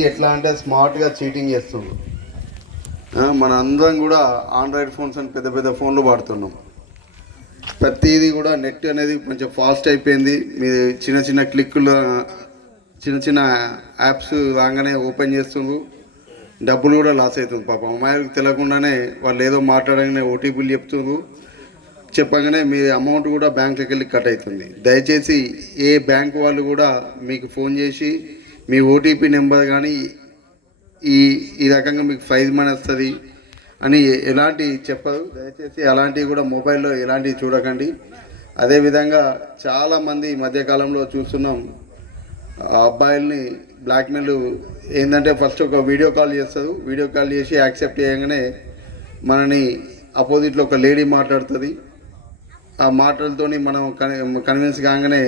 ఎట్లా అంటే స్మార్ట్గా చీటింగ్ చేస్తుంది. మన అందరం కూడా ఆండ్రాయిడ్ ఫోన్స్ అని పెద్ద పెద్ద ఫోన్లు వాడుతున్నాం. ప్రతిదీ కూడా నెట్ అనేది కొంచెం ఫాస్ట్ అయిపోయింది. మీ చిన్న చిన్న క్లిక్కులు చిన్న చిన్న యాప్స్ రాగానే ఓపెన్ చేస్తున్నారు. డబ్బులు కూడా లాస్ అవుతుంది. పాపం అమ్మాయిలకు తెలియకుండానే వాళ్ళు ఏదో మాట్లాడగానే ఓటీపీలు చెప్తున్నారు. చెప్పగానే మీ అమౌంట్ కూడా బ్యాంకుకి వెళ్ళి కట్ అవుతుంది. దయచేసి ఏ బ్యాంక్ వాళ్ళు కూడా మీకు ఫోన్ చేసి మీ ఓటీపీ నెంబర్ కానీ ఈ రకంగా మీకు ప్రైజ్ మనీ వస్తుంది అని ఎలాంటి చెప్పరు. దయచేసి అలాంటివి కూడా మొబైల్లో ఎలాంటివి చూడకండి. అదేవిధంగా చాలామంది ఈ మధ్యకాలంలో చూస్తున్నాం, అబ్బాయిల్ని బ్లాక్మెయిల్ ఏంటంటే ఫస్ట్ ఒక వీడియో కాల్ చేస్తారు. వీడియో కాల్ చేసి యాక్సెప్ట్ చేయగానే మనని అపోజిట్లో ఒక లేడీ మాట్లాడుతుంది. ఆ మాటలతోని మనం కన్విన్స్ కాగానే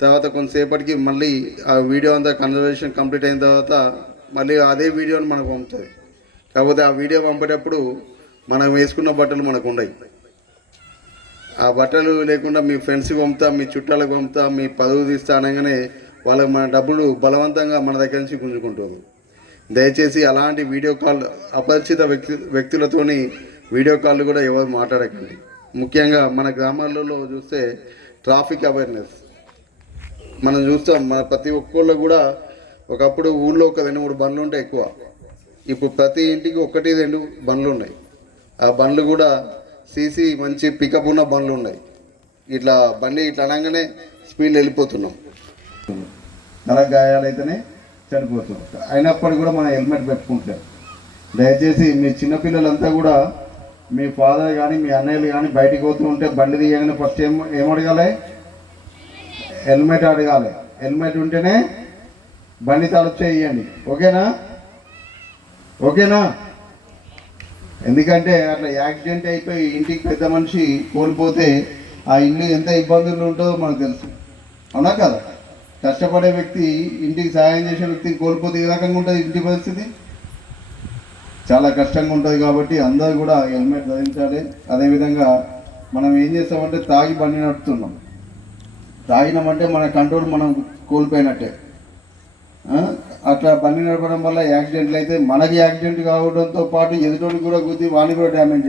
తర్వాత కొంతసేపటికి మళ్ళీ ఆ వీడియో అంతా కన్వర్సేషన్ కంప్లీట్ అయిన తర్వాత మళ్ళీ అదే వీడియోని మనకు పంపుతుంది. కాకపోతే ఆ వీడియో పంపేటప్పుడు మనం వేసుకున్న బట్టలు మనకు ఉండవు. ఆ బట్టలు లేకుండా మీ ఫ్రెండ్స్కి పంపుతా, మీ చుట్టాలకు పంపుతా, మీ పదవి తీస్తా అనగానే వాళ్ళకి మన డబ్బులు బలవంతంగా మన దగ్గర నుంచి గుంజుకుంటారు. దయచేసి అలాంటి వీడియో కాల్ అపరిచిత వ్యక్తులతోని వీడియో కాల్ కూడా ఎవరు మాట్లాడకండి. ముఖ్యంగా మన గ్రామాలలో చూస్తే ట్రాఫిక్ అవేర్నెస్ మనం చూస్తాం. మన ప్రతి ఒక్కళ్ళు కూడా ఒకప్పుడు ఊళ్ళో ఒక 2-3 బండ్లు ఉంటాయి ఎక్కువ. ఇప్పుడు ప్రతి ఇంటికి 1-2 బండ్లు ఉన్నాయి. ఆ బండ్లు కూడా సీసీ మంచి పికప్ ఉన్న బండ్లు ఉన్నాయి. ఇట్లా బండి ఇట్లా అనగానే స్పీడ్ వెళ్ళిపోతున్నాం. తల గాయాలైతేనే చనిపోతున్నాం. అయినప్పటికీ కూడా మనం హెల్మెట్ పెట్టుకుంటాం. దయచేసి మీ చిన్నపిల్లలంతా కూడా మీ ఫాదర్ కానీ మీ అన్నయ్యలు కానీ బయటికి పోతూ ఉంటే బండి తీయగానే ఫస్ట్ ఏం అడగాలి? హెల్మెట్ అడగాలి. హెల్మెట్ ఉంటేనే బండి తలుపు చేయండి. ఓకేనా? ఎందుకంటే అట్లా యాక్సిడెంట్ అయిపోయి ఇంటికి పెద్ద మనిషి కోల్పోతే ఆ ఇల్లు ఎంత ఇబ్బందులు ఉంటుందో మనకు తెలుసు. అవునా కదా? కష్టపడే వ్యక్తి, ఇంటికి సహాయం చేసే వ్యక్తిని కోల్పోతే ఏ రకంగా ఉంటుంది ఇంటి పరిస్థితి? చాలా కష్టంగా ఉంటుంది. కాబట్టి అందరూ కూడా హెల్మెట్ ధరించాలి. అదేవిధంగా మనం ఏం చేస్తామంటే తాగి బండి నడుపుతున్నాం. తాగినామంటే మన కంట్రోల్ మనం కోల్పోయినట్టే. అట్లా బండి నడపడం వల్ల యాక్సిడెంట్లు అయితే మనకి యాక్సిడెంట్ కావడంతో పాటు ఎదుటోడికి కూడా గుద్ది వాడిని కూడా డ్యామేజ్